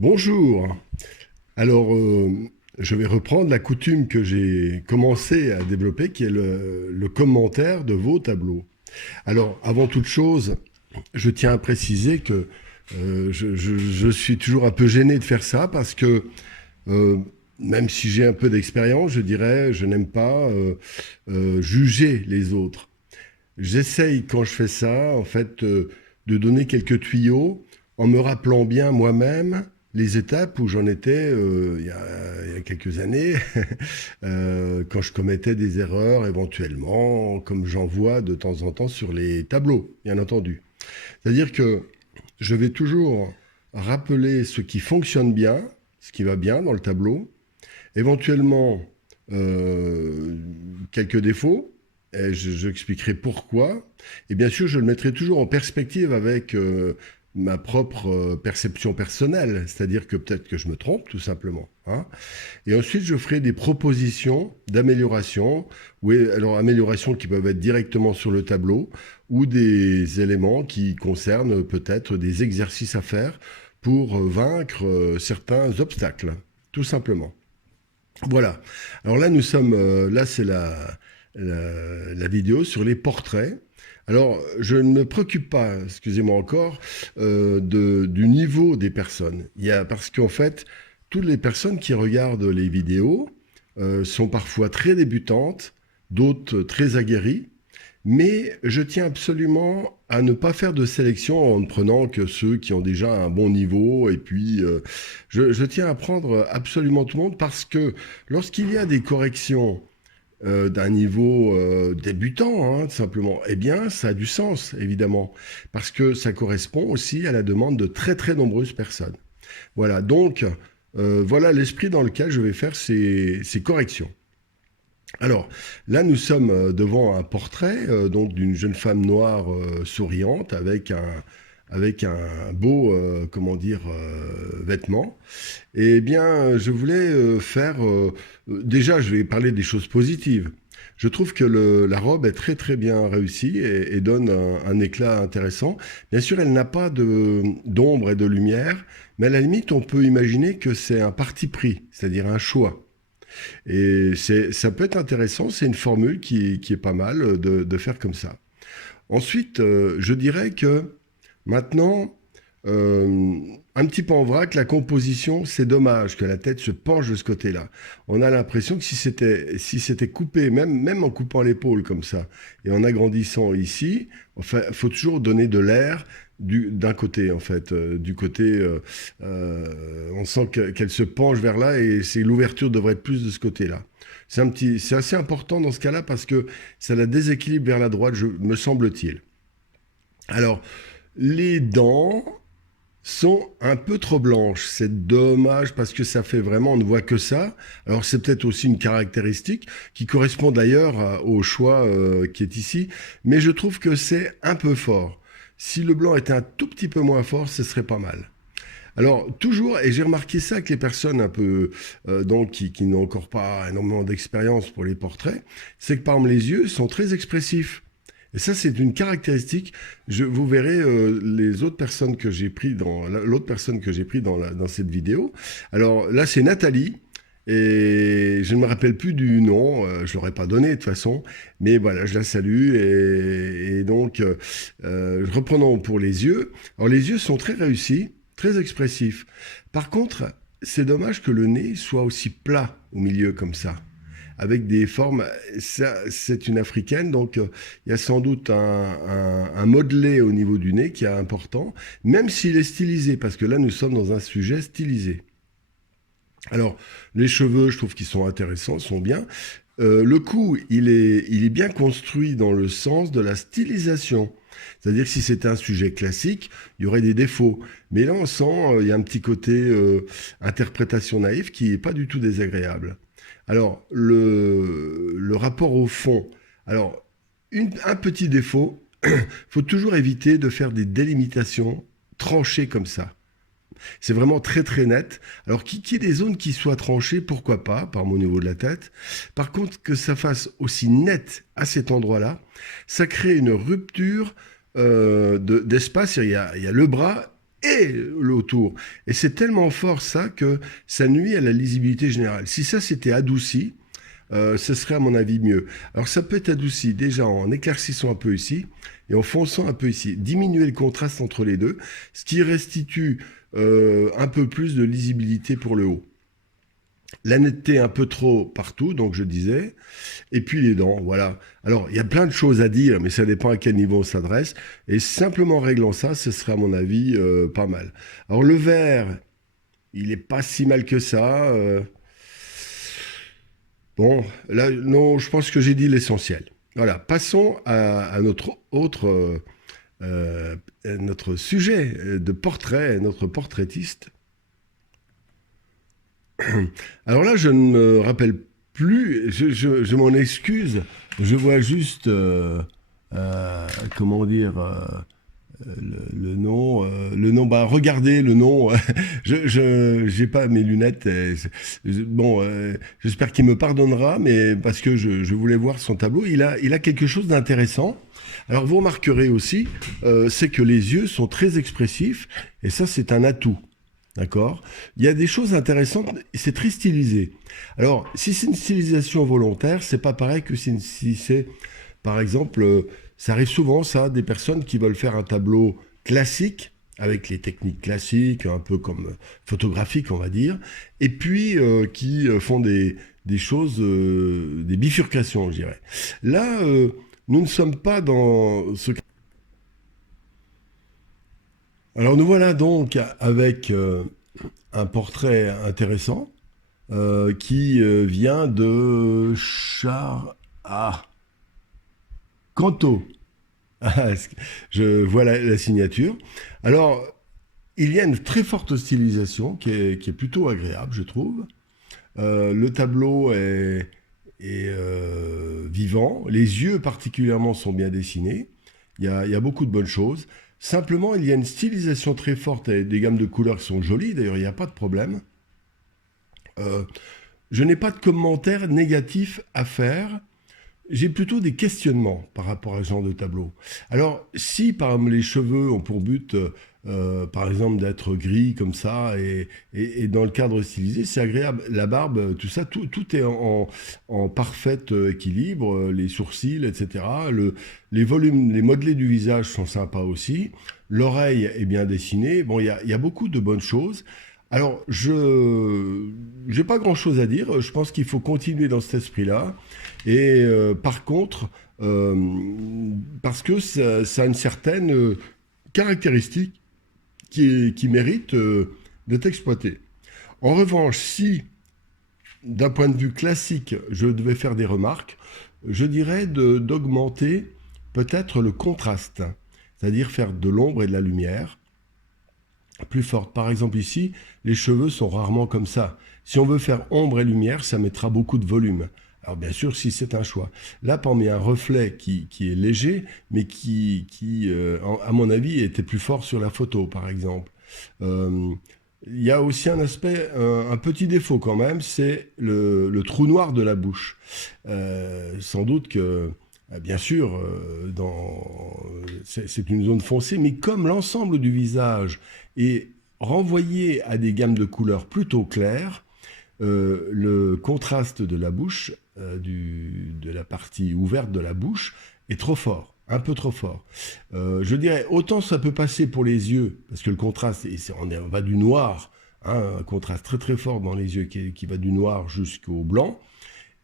Bonjour. Alors, je vais reprendre la coutume que j'ai commencé à développer, qui est le commentaire de vos tableaux. Alors, avant toute chose, je tiens à préciser que je suis toujours un peu gêné de faire ça parce que euh, même si j'ai un peu d'expérience, je dirais, je n'aime pas juger les autres. J'essaye, quand je fais ça, en fait, de donner quelques tuyaux en me rappelant bien moi-même les étapes où j'en étais il y a quelques années, quand je commettais des erreurs éventuellement, comme j'en vois de temps en temps sur les tableaux, bien entendu. C'est-à-dire que je vais toujours rappeler ce qui fonctionne bien, ce qui va bien dans le tableau, éventuellement euh, quelques défauts, et j'expliquerai pourquoi. Et bien sûr, je le mettrai toujours en perspective avec ma propre perception personnelle, c'est-à-dire que peut-être que je me trompe, tout simplement. Hein. Et ensuite, je ferai des propositions d'amélioration, ou alors améliorations qui peuvent être directement sur le tableau, ou des éléments qui concernent peut-être des exercices à faire pour vaincre certains obstacles, tout simplement. Voilà. Alors là, nous sommes. Là, c'est la vidéo sur les portraits. Alors, je ne me préoccupe pas, excusez-moi encore, du niveau des personnes. Parce qu'en fait, toutes les personnes qui regardent les vidéos sont parfois très débutantes, d'autres très aguerries. Mais je tiens absolument à ne pas faire de sélection en ne prenant que ceux qui ont déjà un bon niveau. Et puis, je tiens à prendre absolument tout le monde parce que lorsqu'il y a des corrections d'un niveau débutant, hein, tout simplement, eh bien, ça a du sens, évidemment, parce que ça correspond aussi à la demande de très, très nombreuses personnes. Voilà, donc, voilà l'esprit dans lequel je vais faire ces corrections. Alors là, nous sommes devant un portrait donc d'une jeune femme noire souriante avec un beau comment dire vêtement. Et bien, je voulais faire déjà, je vais parler des choses positives. Je trouve que la robe est très très bien réussie et donne un éclat intéressant. Bien sûr, elle n'a pas d'ombre et de lumière, mais à la limite, on peut imaginer que c'est un parti pris, c'est-à-dire un choix. Et ça peut être intéressant, c'est une formule qui est pas mal de faire comme ça. Ensuite, je dirais que maintenant, un petit peu en vrac, la composition, c'est dommage que la tête se penche de ce côté-là. On a l'impression que si c'était coupé, même en coupant l'épaule comme ça, et en agrandissant ici, enfin, il faut toujours donner de l'air d'un côté, en fait. Du côté, on sent qu'elle se penche vers là, et l'ouverture devrait être plus de ce côté-là. C'est assez important dans ce cas-là parce que ça la déséquilibre vers la droite, me semble-t-il. Alors, les dents sont un peu trop blanches. C'est dommage parce que ça fait vraiment, on ne voit que ça. Alors c'est peut-être aussi une caractéristique qui correspond d'ailleurs au choix qui est ici, mais je trouve que c'est un peu fort. Si le blanc était un tout petit peu moins fort, ce serait pas mal. Alors toujours, et j'ai remarqué ça avec les personnes un peu donc qui n'ont encore pas énormément d'expérience pour les portraits, c'est que par exemple les yeux sont très expressifs. Et ça, c'est une caractéristique. Vous verrez les autres personnes que j'ai pris l'autre personne que j'ai pris dans cette vidéo. Alors là, c'est Nathalie. Et je ne me rappelle plus du nom, je l'aurais pas donné de toute façon, mais voilà, je la salue. Et donc, reprenons pour les yeux. Alors les yeux sont très réussis, très expressifs. Par contre, c'est dommage que le nez soit aussi plat au milieu comme ça avec des formes. C'est une africaine, donc il y a sans doute un modelé au niveau du nez qui est important, même s'il est stylisé, parce que là nous sommes dans un sujet stylisé. Alors, les cheveux, je trouve qu'ils sont intéressants, sont bien. Le cou, il est bien construit dans le sens de la stylisation. C'est-à-dire que si c'était un sujet classique, il y aurait des défauts. Mais là, on sent, il y a un petit côté interprétation naïve qui n'est pas du tout désagréable. Alors, le rapport au fond. Alors, un petit défaut, il faut toujours éviter de faire des délimitations tranchées comme ça. C'est vraiment très très net. Alors qu'il y ait des zones qui soient tranchées, pourquoi pas, par mon niveau de la tête. Par contre, que ça fasse aussi net à cet endroit-là, ça crée une rupture d'espace. Il y a le bras et l'autour. Et c'est tellement fort ça que ça nuit à la lisibilité générale. Si ça s'était adouci, ce serait à mon avis mieux. Alors ça peut être adouci déjà en éclaircissant un peu ici et en fonçant un peu ici. Diminuer le contraste entre les deux, ce qui restitue un peu plus de lisibilité pour le haut. La netteté un peu trop partout, donc je disais, et puis les dents, voilà. Alors, il y a plein de choses à dire, mais ça dépend à quel niveau on s'adresse, et simplement réglant ça, ce serait à mon avis pas mal. Alors le vert, il est pas si mal que ça. Bon, là, non, je pense que j'ai dit l'essentiel. Voilà, passons à notre autre, notre sujet de portrait, notre portraitiste. Alors là, je ne me rappelle plus, je m'en excuse, je vois juste, comment dire, le nom, bah regardez le nom, j'ai pas mes lunettes, bon, j'espère qu'il me pardonnera, mais parce que je voulais voir son tableau, il a quelque chose d'intéressant. Alors vous remarquerez aussi, c'est que les yeux sont très expressifs, et ça c'est un atout. D'accord? Il y a des choses intéressantes, c'est très stylisé. Alors, si c'est une stylisation volontaire, c'est pas pareil que si c'est, par exemple, ça arrive souvent, ça, des personnes qui veulent faire un tableau classique, avec les techniques classiques, un peu comme photographiques, on va dire, et puis qui font des choses, des bifurcations, je dirais. Là, nous ne sommes pas dans ce... Alors nous voilà donc avec un portrait intéressant qui vient de Canto. Ah, je vois la signature. Alors, il y a une très forte stylisation qui est plutôt agréable, je trouve. Le tableau est vivant. Les yeux particulièrement sont bien dessinés. Il y a beaucoup de bonnes choses. Simplement, il y a une stylisation très forte et des gammes de couleurs qui sont jolies. D'ailleurs, il n'y a pas de problème. Euh, je n'ai pas de commentaires négatifs à faire. J'ai plutôt des questionnements par rapport à ce genre de tableau. Alors, si par exemple les cheveux ont pour but, par exemple, d'être gris comme ça, et dans le cadre stylisé, c'est agréable. La barbe, tout ça, tout est en parfait équilibre, les sourcils, etc. Les volumes, les modelés du visage sont sympas aussi. L'oreille est bien dessinée. Bon, il y a beaucoup de bonnes choses. Alors, je n'ai pas grand-chose à dire. Je pense qu'il faut continuer dans cet esprit-là. Et par contre, parce que ça a une certaine caractéristique qui mérite d'être exploitée. En revanche, si, d'un point de vue classique, je devais faire des remarques, je dirais d'augmenter peut-être le contraste, c'est-à-dire faire de l'ombre et de la lumière plus forte. Par exemple ici, les cheveux sont rarement comme ça. Si on veut faire ombre et lumière, ça mettra beaucoup de volume. Alors bien sûr, si c'est un choix. Là, par exemple, il y a un reflet qui est léger, mais à mon avis, était plus fort sur la photo, par exemple. Euh, il y a aussi un aspect, un petit défaut quand même, c'est le trou noir de la bouche. Sans doute que, bien sûr, c'est une zone foncée, mais comme l'ensemble du visage est renvoyé à des gammes de couleurs plutôt claires, le contraste de la bouche, de la partie ouverte de la bouche, est trop fort, un peu trop fort. Je dirais, autant ça peut passer pour les yeux, parce que le contraste, on va du noir, hein, un contraste très très fort dans les yeux qui va du noir jusqu'au blanc,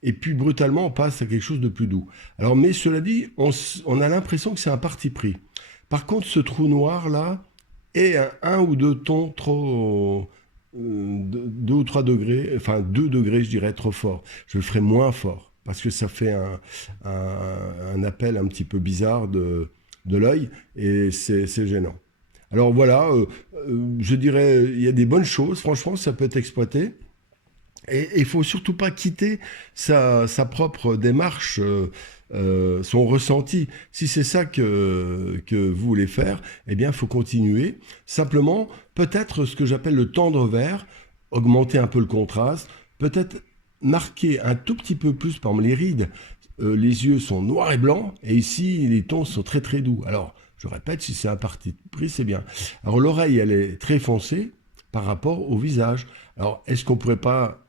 et puis brutalement on passe à quelque chose de plus doux. Alors, mais cela dit, on a l'impression que c'est un parti pris. Par contre, ce trou noir là est un ou deux tons trop 2 ou 3 degrés, enfin 2 degrés, je dirais, trop fort. Je le ferai moins fort, parce que ça fait un appel un petit peu bizarre de l'œil, et c'est gênant. Alors voilà, je dirais, il y a des bonnes choses, franchement, ça peut être exploité. Et il faut surtout pas quitter sa propre démarche, son ressenti. Si c'est ça que vous voulez faire, eh bien, il faut continuer. Simplement, peut-être ce que j'appelle le tendre vert, augmenter un peu le contraste, peut-être marquer un tout petit peu plus, par exemple, les rides. Les yeux sont noirs et blancs, et ici, les tons sont très très doux. Alors, Je répète, si c'est un parti pris, c'est bien. Alors l'oreille, elle est très foncée par rapport au visage. Alors est-ce qu'on pourrait pas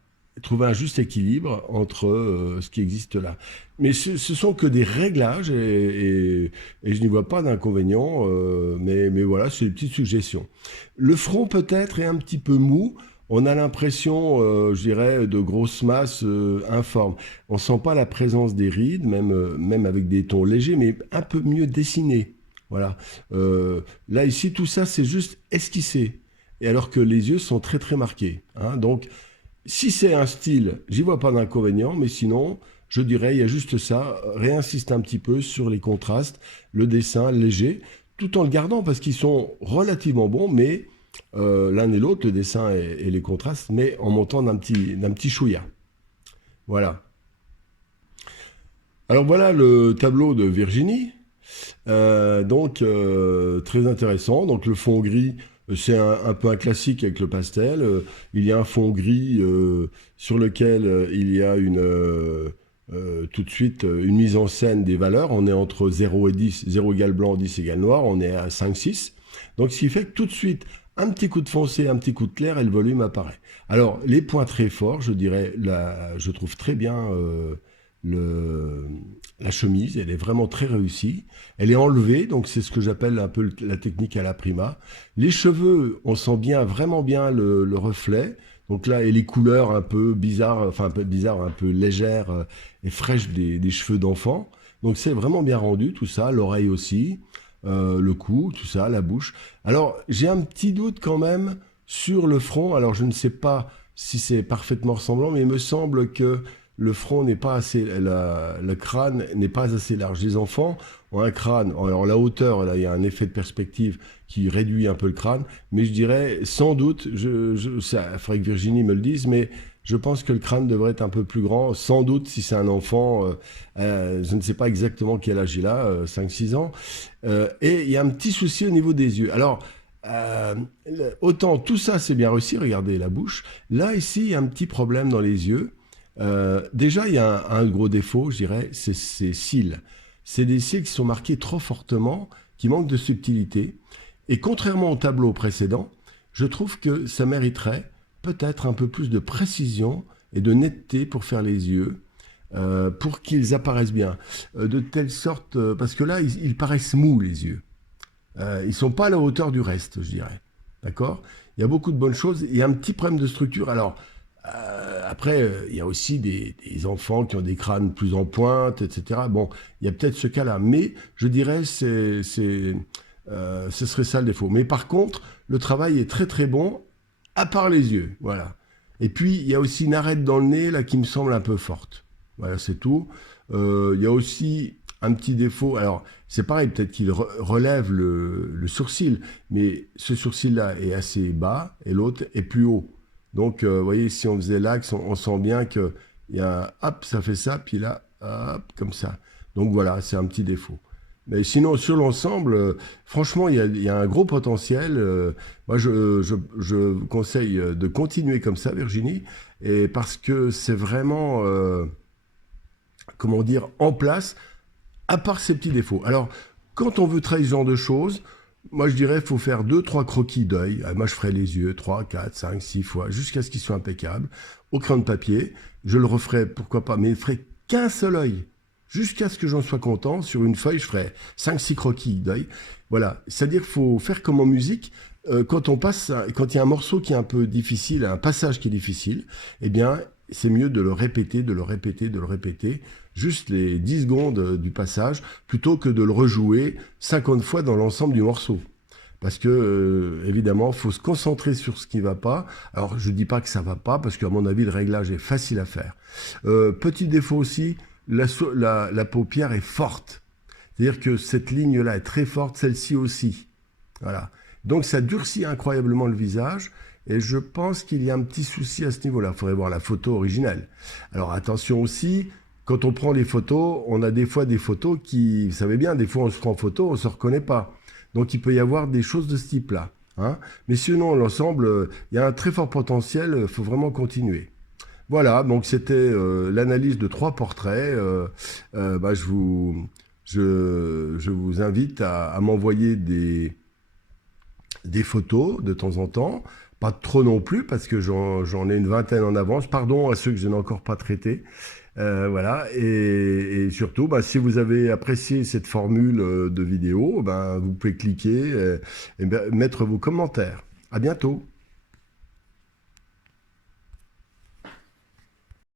trouver un juste équilibre entre ce qui existe là? Mais ce sont que des réglages et je n'y vois pas d'inconvénient, mais voilà, c'est des petites suggestions. Le front peut-être est un petit peu mou. On a l'impression, je dirais, de grosses masses informes. On sent pas la présence des rides, même avec des tons légers, mais un peu mieux dessinés. Voilà. Là, ici, tout ça, c'est juste esquissé. Et alors que les yeux sont très, très marqués. Hein. Donc, si c'est un style, j'y vois pas d'inconvénient, mais sinon, je dirais, il y a juste ça. Réinsiste un petit peu sur les contrastes, le dessin léger, tout en le gardant parce qu'ils sont relativement bons, mais l'un et l'autre, le dessin et les contrastes, mais en montant d'un petit chouïa. Voilà. Alors voilà le tableau de Virginie. Très intéressant. Donc le fond gris, c'est un peu un classique avec le pastel. Il y a un fond gris sur lequel il y a tout de suite une mise en scène des valeurs. On est entre 0 et 10, 0 égale blanc, 10 égale noir. On est à 5, 6. Donc ce qui fait que tout de suite, un petit coup de foncé, un petit coup de clair et le volume apparaît. Alors les points très forts, je dirais, je trouve très bien le, la chemise, elle est vraiment très réussie. Elle est enlevée, donc c'est ce que j'appelle un peu la technique à la prima. Les cheveux, on sent bien, vraiment bien le reflet. Donc là, et les couleurs un peu bizarres, enfin un peu bizarres, un peu légères et fraîches des cheveux d'enfant. Donc c'est vraiment bien rendu tout ça, l'oreille aussi, le cou, tout ça, la bouche. Alors j'ai un petit doute quand même sur le front. Alors je ne sais pas si c'est parfaitement ressemblant, mais il me semble que le front n'est pas assez, le crâne n'est pas assez large. Les enfants ont un crâne, alors la hauteur, là, il y a un effet de perspective qui réduit un peu le crâne, mais je dirais, sans doute, ça, il faudrait que Virginie me le dise, mais je pense que le crâne devrait être un peu plus grand, sans doute si c'est un enfant, je ne sais pas exactement quel âge il a, 5-6 ans, et il y a un petit souci au niveau des yeux. Alors, autant tout ça c'est bien réussi, regardez la bouche, là ici il y a un petit problème dans les yeux. Déjà, il y a un gros défaut, je dirais, c'est ces cils. C'est des cils qui sont marqués trop fortement, qui manquent de subtilité. Et contrairement au tableau précédent, je trouve que ça mériterait peut-être un peu plus de précision et de netteté pour faire les yeux, pour qu'ils apparaissent bien. De telle sorte, parce que là, ils paraissent mous, les yeux. Ils sont pas à la hauteur du reste, je dirais. D'accord? Il y a beaucoup de bonnes choses. Il y a un petit problème de structure. Alors, après, il y a aussi des enfants qui ont des crânes plus en pointe, etc. Bon, il y a peut-être ce cas-là, mais je dirais ce serait ça le défaut. Mais par contre, le travail est très très bon, à part les yeux, voilà. Et puis, il y a aussi une arête dans le nez, là, qui me semble un peu forte. Voilà, c'est tout. Il y a aussi un petit défaut. Alors, c'est pareil, peut-être qu'il relève le sourcil, mais ce sourcil-là est assez bas et l'autre est plus haut. Donc, vous voyez, si on faisait l'axe, on sent bien que il y a, hop, ça fait ça, puis là, hop, comme ça. Donc voilà, c'est un petit défaut. Mais sinon, sur l'ensemble, franchement, il y a un gros potentiel. Moi, je vous conseille de continuer comme ça, Virginie, et parce que c'est vraiment, comment dire, en place, à part ces petits défauts. Alors, quand on veut travailler ce genre de choses, moi, je dirais qu'il faut faire 2-3 croquis d'œil. Moi, je ferai les yeux 3, 4, 5, 6 fois, jusqu'à ce qu'ils soient impeccables, au crayon de papier. Je le referai, pourquoi pas, mais je ferai qu'un seul œil. Jusqu'à ce que j'en sois content, sur une feuille, je ferai 5-6 croquis d'œil. Voilà. C'est-à-dire qu'il faut faire comme en musique. Quand quand il y a un morceau qui est un peu difficile, un passage qui est difficile, eh bien, c'est mieux de le répéter, de le répéter, de le répéter, juste les 10 secondes du passage, plutôt que de le rejouer 50 fois dans l'ensemble du morceau. Parce que, évidemment, il faut se concentrer sur ce qui ne va pas. Alors, je ne dis pas que ça ne va pas, parce qu'à mon avis, le réglage est facile à faire. Petit défaut aussi, la paupière est forte. C'est-à-dire que cette ligne-là est très forte, celle-ci aussi. Voilà. Donc, ça durcit incroyablement le visage. Et je pense qu'il y a un petit souci à ce niveau-là. Il faudrait voir la photo originale. Alors attention aussi, quand on prend les photos, on a des fois des photos qui, vous savez bien, des fois on se prend en photo, on ne se reconnaît pas. Donc il peut y avoir des choses de ce type-là. Hein. Mais sinon, l'ensemble, il y a un très fort potentiel, il faut vraiment continuer. Voilà, donc c'était l'analyse de 3 portraits. Je vous invite à m'envoyer des photos de temps en temps. Pas trop non plus, parce que j'en ai une vingtaine en avance. Pardon à ceux que je n'ai encore pas traités. Voilà. Et surtout, bah, si vous avez apprécié cette formule de vidéo, ben, vous pouvez cliquer et mettre vos commentaires. À bientôt.